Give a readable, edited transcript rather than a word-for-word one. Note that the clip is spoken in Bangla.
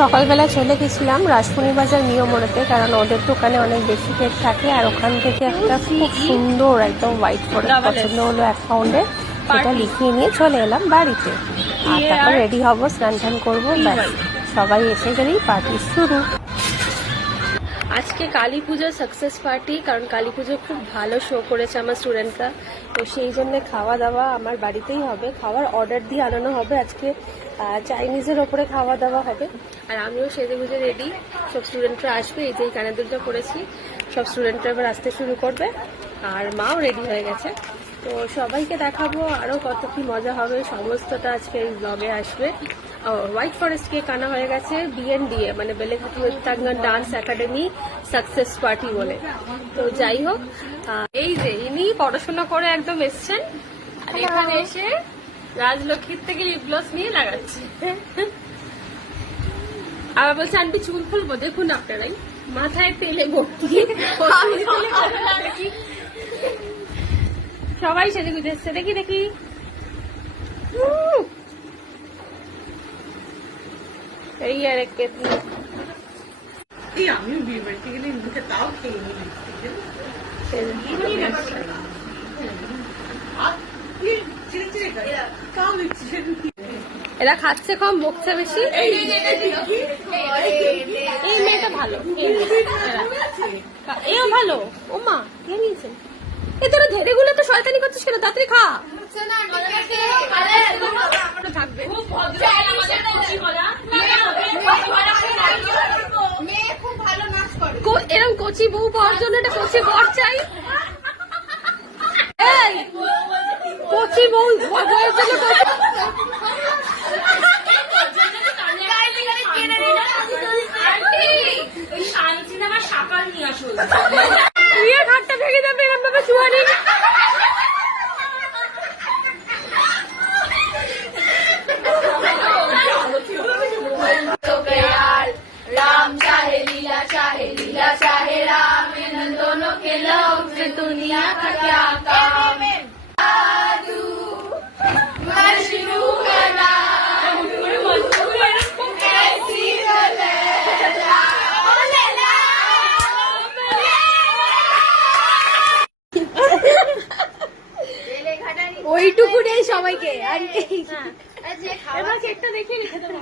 সকালবেলা চলে গেছিলাম রাজপুরি বাজার নিয়মতে, কারণ ওদের দোকানে অনেক বেশি কেক থাকে। আর ওখান থেকে একটা খুব সুন্দর একদম হোয়াইট ফরেস্ট পছন্দ হলো 1 পাউন্ডে, সেটা লিখিয়ে নিয়ে চলে এলাম বাড়িতে। আর তারপর রেডি হবো, স্নান টান করবো, ব্যাস সবাই এসে গেলেই পার্টি শুরু। আজকে কালী পুজোর সাকসেস পার্টি, কারণ কালী পুজো খুব ভালো শো করেছে আমার স্টুডেন্টরা, তো সেই জন্য খাওয়া দাওয়া আমার বাড়িতেই হবে। খাওয়ার অর্ডার দিয়ে আনানো হবে আজকে, চাইনিজের ওপরে খাওয়া দাওয়া হবে। আর আমিও সেজে গুজে রেডি, সব স্টুডেন্টরা আসবে। এই যে কানের দুলটা পরেছি, সব স্টুডেন্টরা এবার আসতে শুরু করবে। আর মাও রেডি হয়ে গেছে, তো সবাইকে দেখাবো আরও কত কি মজা হবে, সমস্তটা আজকে এই ব্লগে আসবে। হোয়াইট ফরেস্ট কেক আনা হয়ে গেছে BNDA, মানে বেলেঘাটি ঐত্যাঙ্গন ডান্স একাডেমি সাকসেস পার্টি বলে। তো যাই হোক, এই যে ইনি পড়াশোনা করে একদম এসছেন, আর এখানে এসে রাজলক্ষ্মীর থেকে লিপগ্লস নিয়ে লাগাচ্ছে। আবার বলছে আন্টি চুল খুলবো, দেখুন আপনারাই মাথায় তেলে ভর্তি। সবাই সেজে গুজে এসছে, দেখি দেখি। এই আর এক আমিও বিয়ে বাড়িতে গেলে মুখে তাও খেয়ে এরা খাচ্ছে কম, বকছে বেশি। এই মেয়েটা ভালো, এও ভালো। ও মা কে নিয়েছেন? এ তোরা ধেড়ে গুলো তো শয়তানি করছিস কেন? তাড়াতাড়ি খা। এরকম কচি বউ পাওয়ার জন্য একটা কচি বর চাই। কচি বউ বউয়ের জন্য ঘাটটা ভেঙে যাবে এরকম ভাবে চুয়ারি। राम चाहे लीला चाहे राम, इन दोनों के लव से दुनिया का क्या काम। जादू मजनू का नाम ऐसी हो लैला, ओ लैला। ওইটুকু নেই সবাইকে। আর এবার কেকটা দেখিয়ে রেখে দেবো।